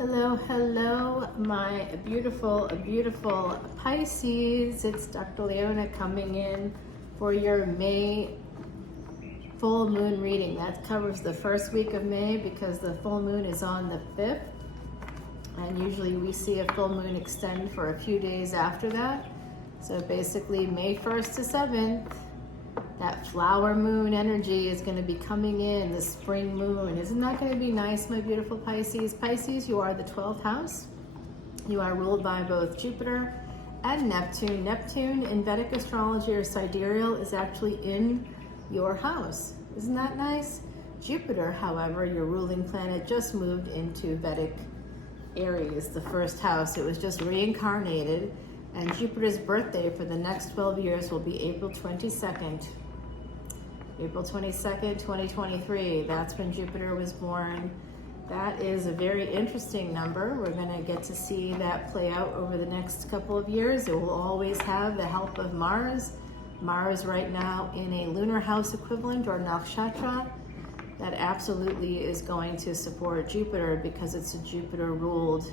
Hello, hello, my beautiful Pisces. It's Dr. Leona coming in for your May full moon reading. That covers the first week of May because the full moon is on the 5th. And usually we see a full moon extend for a few days after that. So basically May 1st to 7th, that flower moon energy is going to be coming in, the spring moon. Isn't that going to be nice, my beautiful Pisces? Pisces, you are the 12th house. You are ruled by both Jupiter and Neptune. Neptune in Vedic Astrology or sidereal is actually in your house. Isn't that nice? Jupiter, however, your ruling planet, just moved into Vedic Aries, the first house. It was just reincarnated. And Jupiter's birthday for the next 12 years will be April 22nd. April 22nd, 2023. That's when Jupiter was born. That is a very interesting number. We're going to get to see that play out over the next couple of years. It will always have the help of Mars. Mars right now in a lunar house equivalent or nakshatra. That absolutely is going to support Jupiter because it's a Jupiter-ruled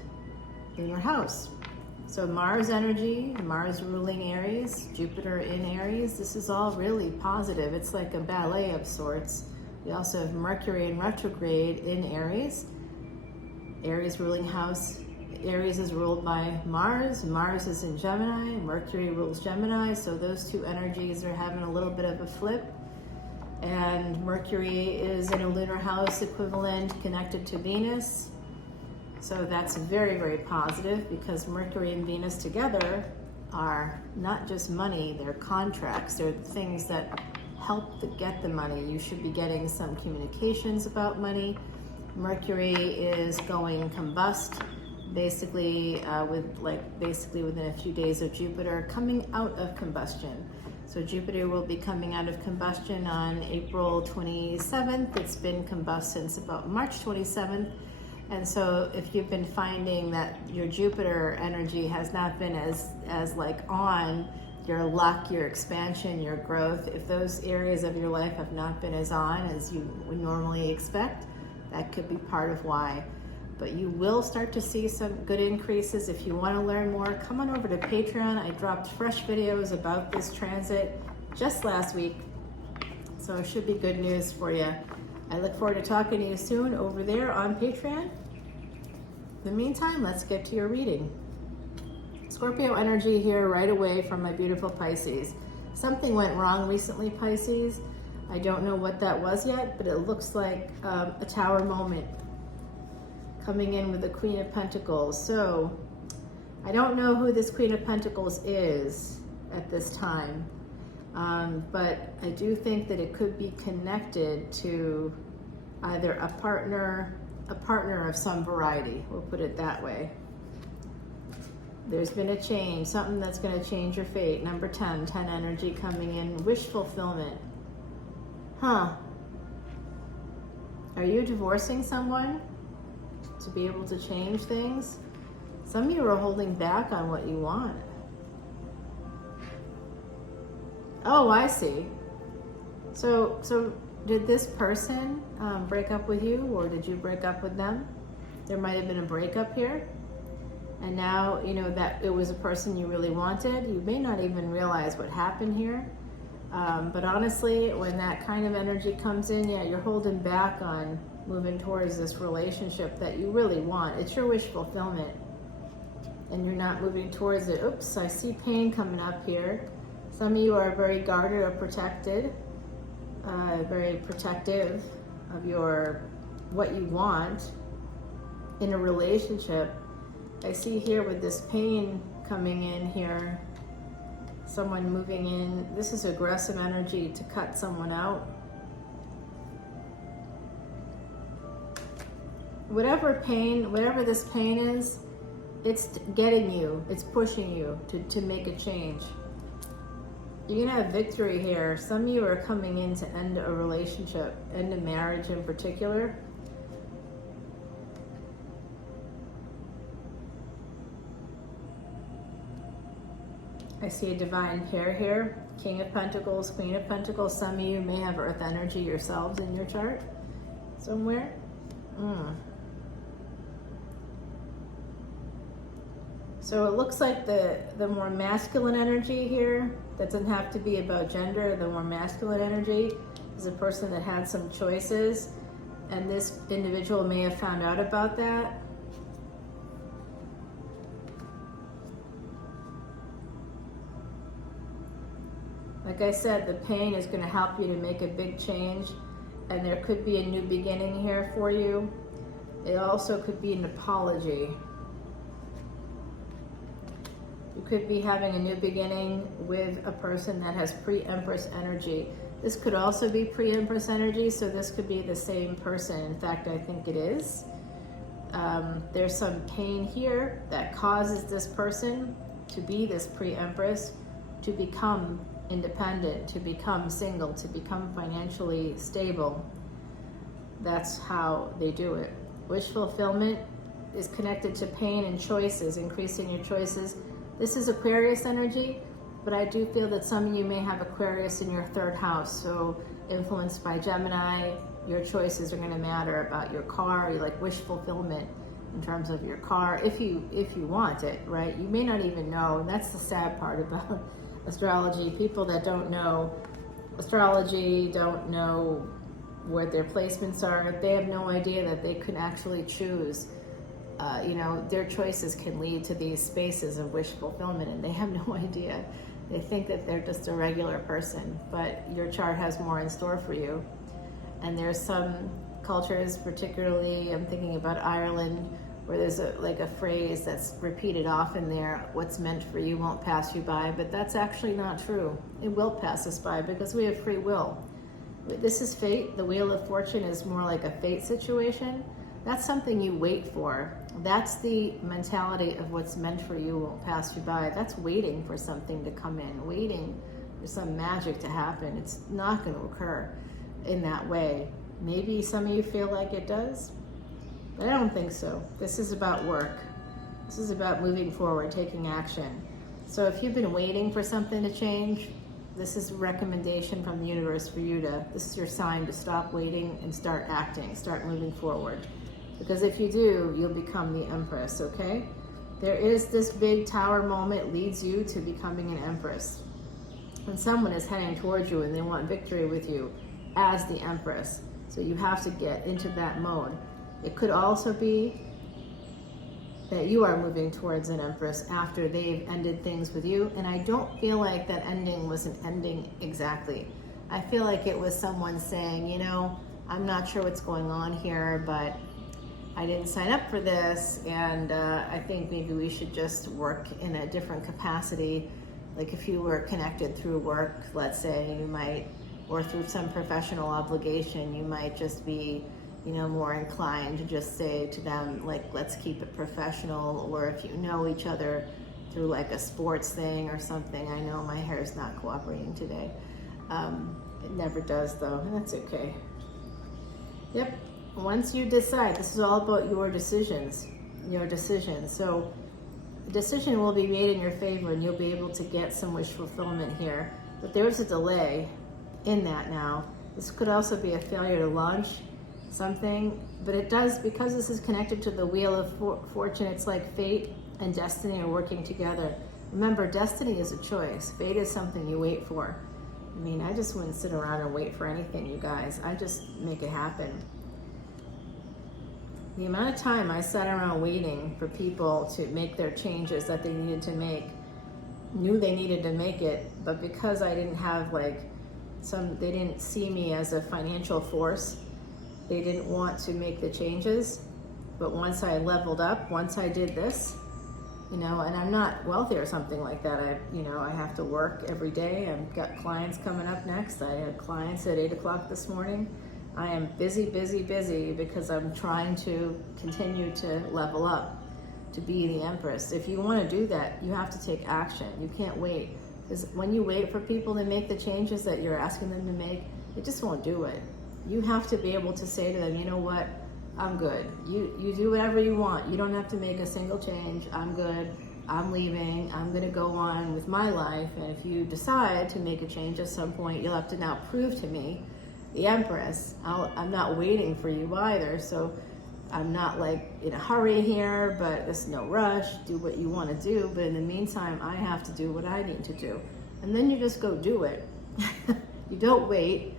lunar house. So Mars energy, Mars ruling Aries, Jupiter in Aries, this is all really positive. It's like a ballet of sorts. We also have Mercury in retrograde in Aries. Aries ruling house, Aries is ruled by Mars. Mars is in Gemini, Mercury rules Gemini. So those two energies are having a little bit of a flip. And Mercury is in a lunar house equivalent connected to Venus. So that's very positive because Mercury and Venus together are not just money, they're contracts. They're things that help to get the money. You should be getting some communications about money. Mercury is going combust, basically within a few days of Jupiter coming out of combustion. So Jupiter will be coming out of combustion on April 27th. It's been combust since about March 27th. And so if you've been finding that your Jupiter energy has not been as like on, your luck, your expansion, your growth, if those areas of your life have not been as on as you would normally expect, that could be part of why. But you will start to see some good increases. If you want to learn more, come on over to Patreon. I dropped fresh videos about this transit just last week. So it should be good news for you. I look forward to talking to you soon over there on Patreon. In the meantime, let's get to your reading. Scorpio energy here right away from my beautiful Pisces. Something went wrong recently, Pisces. I don't know what that was yet, but it looks like a tower moment coming in with the Queen of Pentacles. So I don't know who this Queen of Pentacles is at this time. But I do think that it could be connected to either a partner of some variety. We'll put it that way. There's been a change, something that's going to change your fate. Number 10 energy coming in, wish fulfillment. Are you divorcing someone to be able to change things? Some of you are holding back on what you want. Oh, I see. So did this person break up with you, or did you break up with them? There might have been a breakup here. And now, you know, that it was a person you really wanted. You may not even realize what happened here. But honestly, when that kind of energy comes in, yeah, you're holding back on moving towards this relationship that you really want. It's your wish fulfillment. And you're not moving towards it. Oops, I see pain coming up here. Some of you are very guarded or protected, very protective of what you want in a relationship. I see here with this pain coming in here, someone moving in. This is aggressive energy to cut someone out. Whatever this pain is, it's getting you, it's pushing you to make a change. You're gonna have victory here. Some of you are coming in to end a relationship, end a marriage in particular. I see a divine pair here. King of Pentacles, Queen of Pentacles. Some of you may have earth energy yourselves in your chart somewhere. So it looks like the more masculine energy here, that doesn't have to be about gender, the more masculine energy is a person that had some choices, and this individual may have found out about that. Like I said, the pain is going to help you to make a big change, and there could be a new beginning here for you. It also could be an apology. You could be having a new beginning with a person that has pre-Empress energy. This could also be pre-Empress energy, so this could be the same person. In fact, I think it is. There's some pain here that causes this person to be this pre-Empress, to become independent, to become single, to become financially stable. That's how they do it. Wish fulfillment is connected to pain and choices, increasing your choices. This is Aquarius energy, but I do feel that some of you may have Aquarius in your third house, so influenced by Gemini, your choices are going to matter about your car. You like wish fulfillment in terms of your car, if you want it, right? You may not even know, and that's the sad part about astrology. People that don't know astrology, don't know where their placements are, they have no idea that they could actually choose. Their choices can lead to these spaces of wish fulfillment, and they have no idea. They think that they're just a regular person, but your chart has more in store for you. And there's some cultures, particularly I'm thinking about Ireland, where there's a phrase that's repeated often there: what's meant for you won't pass you by. But that's actually not true. It will pass us by because we have free will. This is fate. The Wheel of Fortune is more like a fate situation. That's something you wait for. That's the mentality of what's meant for you won't pass you by. That's waiting for something to come in, waiting for some magic to happen. It's not going to occur in that way. Maybe some of you feel like it does, but I don't think so. This is about work. This is about moving forward, taking action. So if you've been waiting for something to change, this is a recommendation from the universe for you this is your sign to stop waiting and start acting, start moving forward. Because if you do, you'll become the Empress, okay? There is this big tower moment leads you to becoming an Empress. When someone is heading towards you and they want victory with you as the Empress. So you have to get into that mode. It could also be that you are moving towards an Empress after they've ended things with you. And I don't feel like that ending was an ending exactly. I feel like it was someone saying, I'm not sure what's going on here, but I didn't sign up for this, and I think maybe we should just work in a different capacity. Like if you were connected through work, let's say, you might, or through some professional obligation, you might just be, more inclined to just say to them, like, let's keep it professional. Or if you know each other through like a sports thing or something. I know my hair is not cooperating today. It never does though, and that's okay. Yep. Once you decide, this is all about your decisions. So the decision will be made in your favor, and you'll be able to get some wish fulfillment here. But there's a delay in that now. This could also be a failure to launch something, but it does, because this is connected to the Wheel of Fortune, it's like fate and destiny are working together. Remember, destiny is a choice. Fate is something you wait for. I just wouldn't sit around and wait for anything, you guys. I just make it happen. The amount of time I sat around waiting for people to make their changes that they needed to make, knew they needed to make it, but because I didn't have they didn't see me as a financial force, they didn't want to make the changes. But once I leveled up, once I did this, and I'm not wealthy or something like that. I have to work every day. I've got clients coming up next. I had clients at 8 o'clock this morning. I am busy because I'm trying to continue to level up, to be the Empress. If you want to do that, you have to take action. You can't wait. Because when you wait for people to make the changes that you're asking them to make, they just won't do it. You have to be able to say to them, you know what, I'm good. You do whatever you want. You don't have to make a single change. I'm good. I'm leaving. I'm going to go on with my life. And if you decide to make a change at some point, you'll have to now prove to me, the Empress, I'm not waiting for you either. So I'm not like in a hurry here, but there's no rush. Do what you want to do. But in the meantime, I have to do what I need to do. And then you just go do it. You don't wait.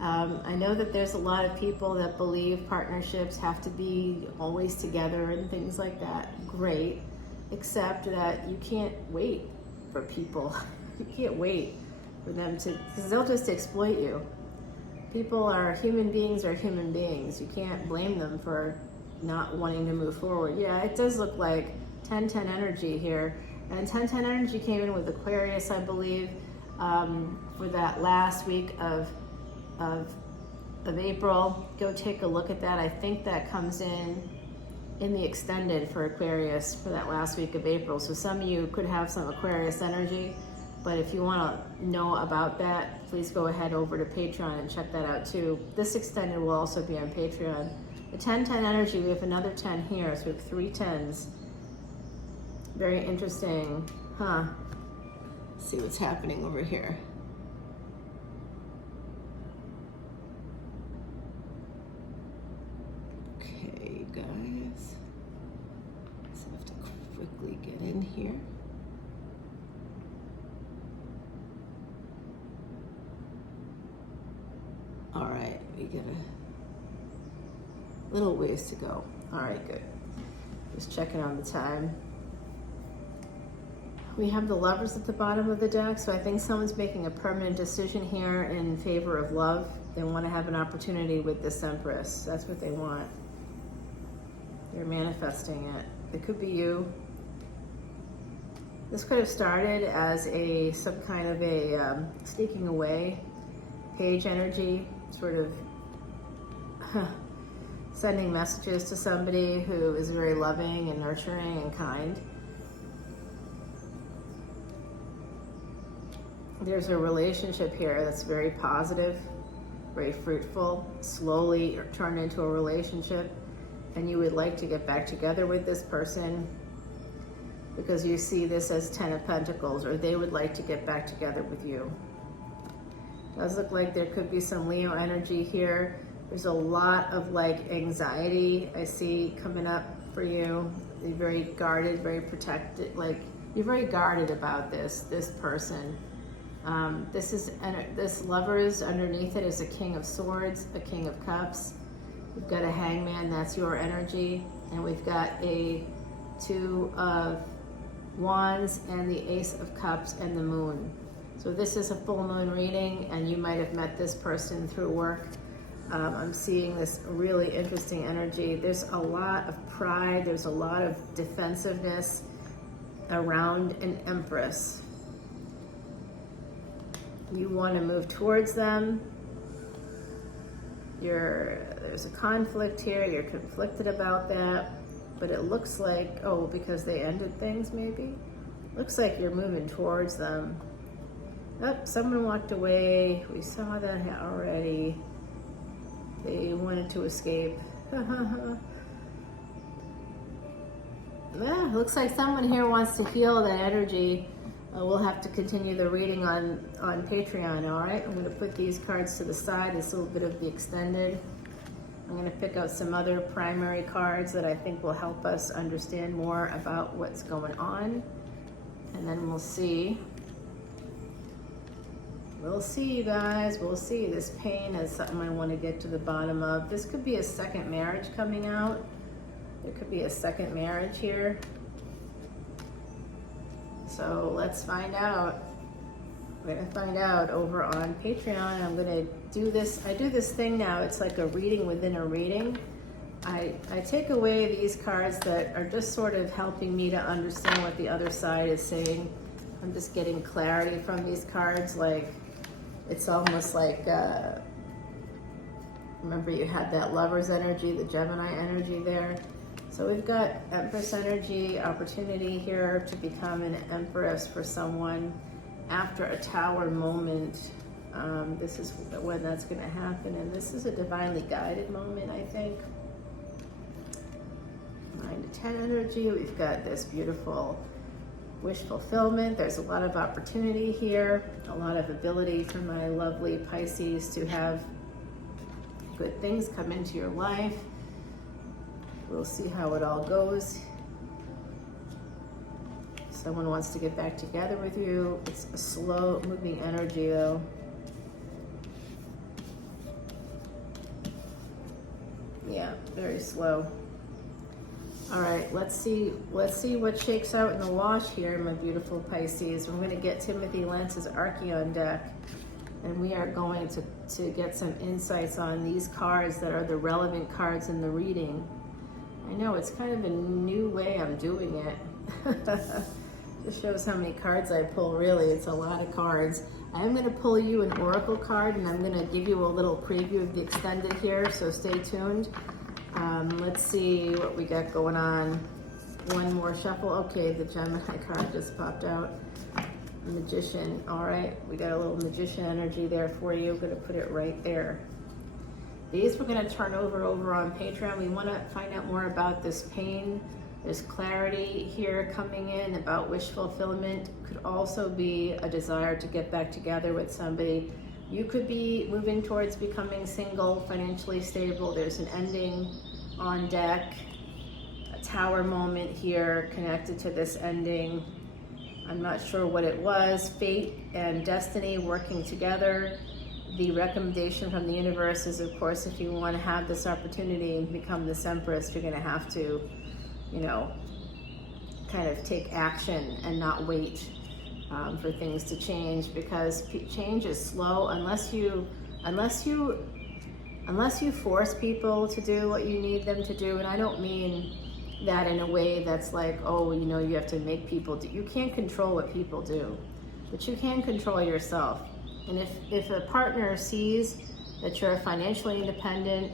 I know that there's a lot of people that believe partnerships have to be always together and things like that. Great. Except that you can't wait for people. You can't wait for them to, because they'll just exploit you. People are human beings. You can't blame them for not wanting to move forward. Yeah, it does look like 10-10 energy here. And 10-10 energy came in with Aquarius, I believe, for that last week of April. Go take a look at that. I think that comes in the extended for Aquarius for that last week of April. So some of you could have some Aquarius energy. But if you want to know about that, please go ahead over to Patreon and check that out too. This extended will also be on Patreon. The 10-10 energy, we have another 10 here, so we have 3 10s. Very interesting, huh? Let's see what's happening over here. Okay, guys. So I have to quickly get in here. All right, we got a little ways to go. All right, good. Just checking on the time. We have the Lovers at the bottom of the deck, so I think someone's making a permanent decision here in favor of love. They want to have an opportunity with this Empress. That's what they want. They're manifesting it. It could be you. This could have started as some kind of a sneaking away page energy, sort of sending messages to somebody who is very loving and nurturing and kind. There's a relationship here that's very positive, very fruitful, slowly turned into a relationship, and you would like to get back together with this person because you see this as 10 of Pentacles, or they would like to get back together with you. Does look like there could be some Leo energy here. There's a lot of like anxiety I see coming up for you. You're very guarded, very protected. Like you're very guarded about this person. This Lovers, underneath it is a King of Swords, a King of Cups. We've got a Hangman, that's your energy, and we've got a 2 of Wands and the Ace of Cups and the Moon. So this is a full moon reading, and you might have met this person through work. I'm seeing this really interesting energy. There's a lot of pride. There's a lot of defensiveness around an Empress. You want to move towards them. There's a conflict here. You're conflicted about that. But it looks like, because they ended things maybe? Looks like you're moving towards them. Oh, someone walked away. We saw that already. They wanted to escape. Yeah, looks like someone here wants to heal that energy. We'll have to continue the reading on Patreon, all right? I'm going to put these cards to the side, this little bit of the extended. I'm going to pick out some other primary cards that I think will help us understand more about what's going on. And then we'll see. We'll see, you guys. We'll see. This pain is something I want to get to the bottom of. This could be a second marriage coming out. There could be a second marriage here. So let's find out. We're going to find out over on Patreon. I'm going to do this. I do this thing now. It's like a reading within a reading. I take away these cards that are just sort of helping me to understand what the other side is saying. I'm just getting clarity from these cards. Like, it's almost like, remember you had that Lover's energy, the Gemini energy there. So we've got Empress energy, opportunity here to become an Empress for someone after a Tower moment. This is when that's going to happen, and this is a divinely guided moment, I think. 9 to 10 energy. We've got this beautiful wish fulfillment. There's a lot of opportunity here, a lot of ability for my lovely Pisces to have good things come into your life. We'll see how it all goes. Someone wants to get back together with you. It's a slow moving energy though. Yeah, very slow. All right, let's see what shakes out in the wash here, my beautiful Pisces. We're going to get Timothy Lance's Archeon deck, and we are going to get some insights on these cards that are the relevant cards in the reading. I know it's kind of a new way I'm doing it. Just shows how many cards I pull. Really, it's a lot of cards. I am going to pull you an oracle card, and I'm going to give you a little preview of the extended here, so stay tuned. Let's see what we got going on. One more shuffle. Okay, the Gemini card just popped out. Magician. All right, we got a little magician energy there for you. I'm going to put it right there. These we're going to turn over on Patreon. We want to find out more about this pain. There's clarity here coming in about wish fulfillment. Could also be a desire to get back together with somebody. You could be moving towards becoming single, financially stable. There's an ending on deck, a tower moment here connected to this ending. I'm not sure what it was. Fate and destiny working together. The recommendation from the universe is, of course, if you want to have this opportunity and become this Empress, you're going to have to, you know, kind of take action and not wait for things to change, because change is slow unless you force people to do what you need them to do. And I don't mean that in a way that's like, oh, you know, you have to make people do. You can't control what people do, but you can control yourself. And if a partner sees that you're financially independent,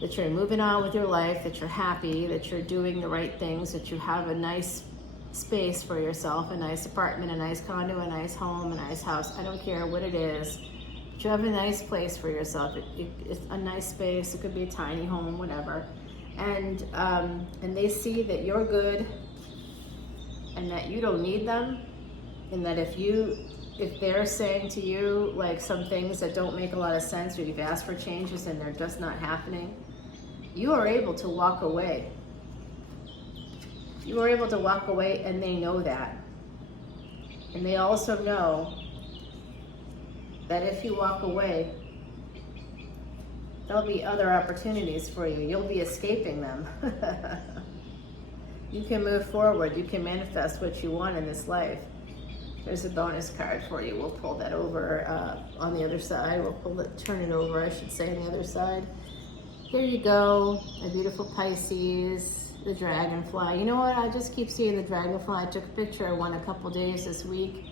that you're moving on with your life, that you're happy, that you're doing the right things, that you have a nice space for yourself, a nice apartment, a nice condo, a nice home, a nice house, I don't care what it is, but you have a nice place for yourself. It's a nice space. It could be a tiny home, whatever. And they see that you're good and that you don't need them, and that if they're saying to you like some things that don't make a lot of sense, or you've asked for changes and they're just not happening, you are able to walk away. You are able to walk away, and they know that. And they also know that if you walk away, there'll be other opportunities for you. You'll be escaping them. You can move forward. You can manifest what you want in this life. There's a bonus card for you. We'll pull that over on the other side. We'll turn it over, I should say, on the other side. Here you go, a beautiful Pisces. The dragonfly. You know what? I just keep seeing the dragonfly. I took a picture of one a couple days this week.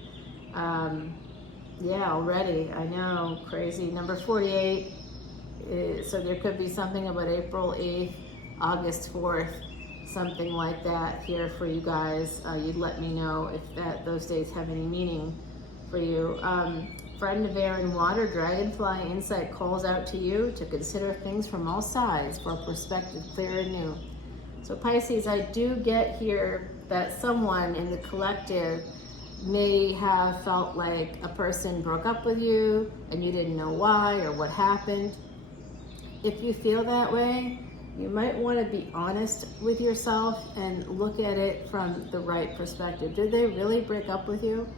Yeah, already. I know, crazy. Number 48. So there could be something about April 8th, August 4th, something like that here for you guys. You'd let me know if those days have any meaning for you. Friend of air and water, dragonfly insight calls out to you to consider things from all sides for a perspective clear and new. So Pisces, I do get here that someone in the collective may have felt like a person broke up with you and you didn't know why or what happened. If you feel that way, you might want to be honest with yourself and look at it from the right perspective. Did they really break up with you?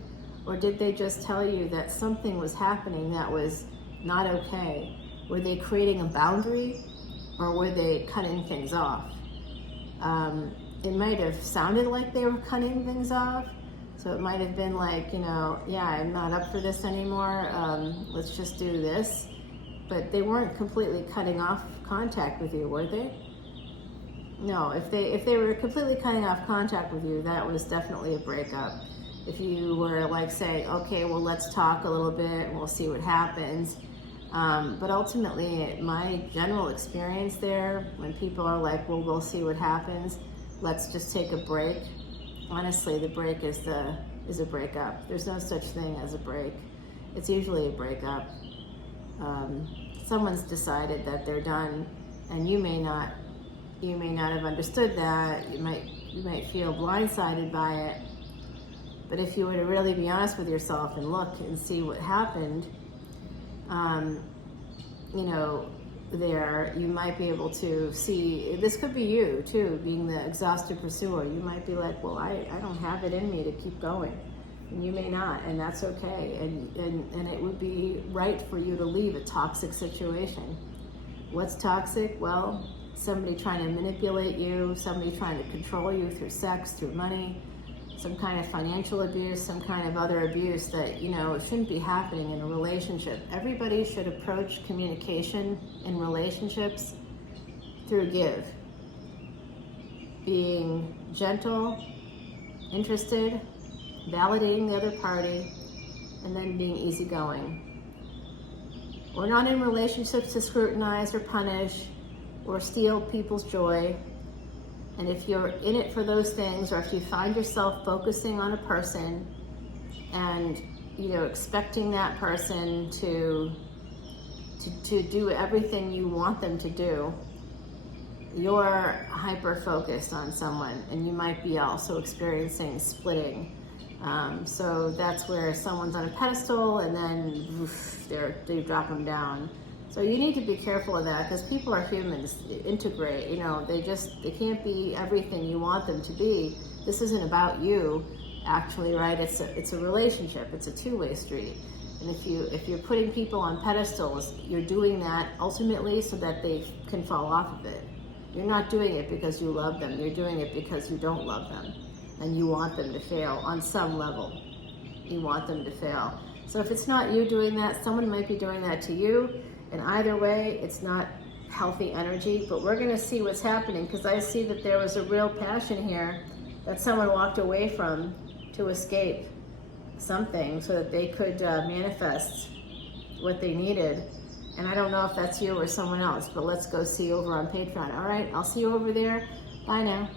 Or did they just tell you that something was happening that was not okay? Were they creating a boundary, or were they cutting things off? It might have sounded like they were cutting things off. So it might have been like, you know, yeah, I'm not up for this anymore. Let's just do this. But they weren't completely cutting off contact with you, were they? No, if they were completely cutting off contact with you, that was definitely a breakup. If you were like saying, okay, well, let's talk a little bit and we'll see what happens. But ultimately, my general experience there, when people are like, well, we'll see what happens, let's just take a break. Honestly, the break is a breakup. There's no such thing as a break. It's usually a breakup. Someone's decided that they're done, and you may not have understood that. You might feel blindsided by it. But if you were to really be honest with yourself and look and see what happened, you know, there, you might be able to see, this could be you too, being the exhausted pursuer. You might be like, well, I don't have it in me to keep going. And you may not, and that's okay. And it would be right for you to leave a toxic situation. What's toxic? Well, somebody trying to manipulate you, somebody trying to control you through sex, through money, some kind of financial abuse, some kind of other abuse that, you know, it shouldn't be happening in a relationship. Everybody should approach communication in relationships through give. Being gentle, interested, validating the other party, and then being easygoing. We're not in relationships to scrutinize or punish or steal people's joy. And if you're in it for those things, or if you find yourself focusing on a person and, you know, expecting that person to do everything you want them to do, you're hyper-focused on someone, and you might be also experiencing splitting. So that's where someone's on a pedestal, and then they drop them down. So you need to be careful of that, because people are humans. They integrate, you know, they can't be everything you want them to be. This isn't about you, actually, right? It's a relationship. It's a two-way street. And if you're putting people on pedestals, you're doing that ultimately so that they can fall off of it. You're not doing it because you love them. You're doing it because you don't love them, and you want them to fail on some level. You want them to fail. So if it's not you doing that, someone might be doing that to you. And either way, it's not healthy energy, but we're gonna see what's happening, because I see that there was a real passion here that someone walked away from to escape something so that they could manifest what they needed. And I don't know if that's you or someone else, but let's go see over on Patreon. All right, I'll see you over there. Bye now.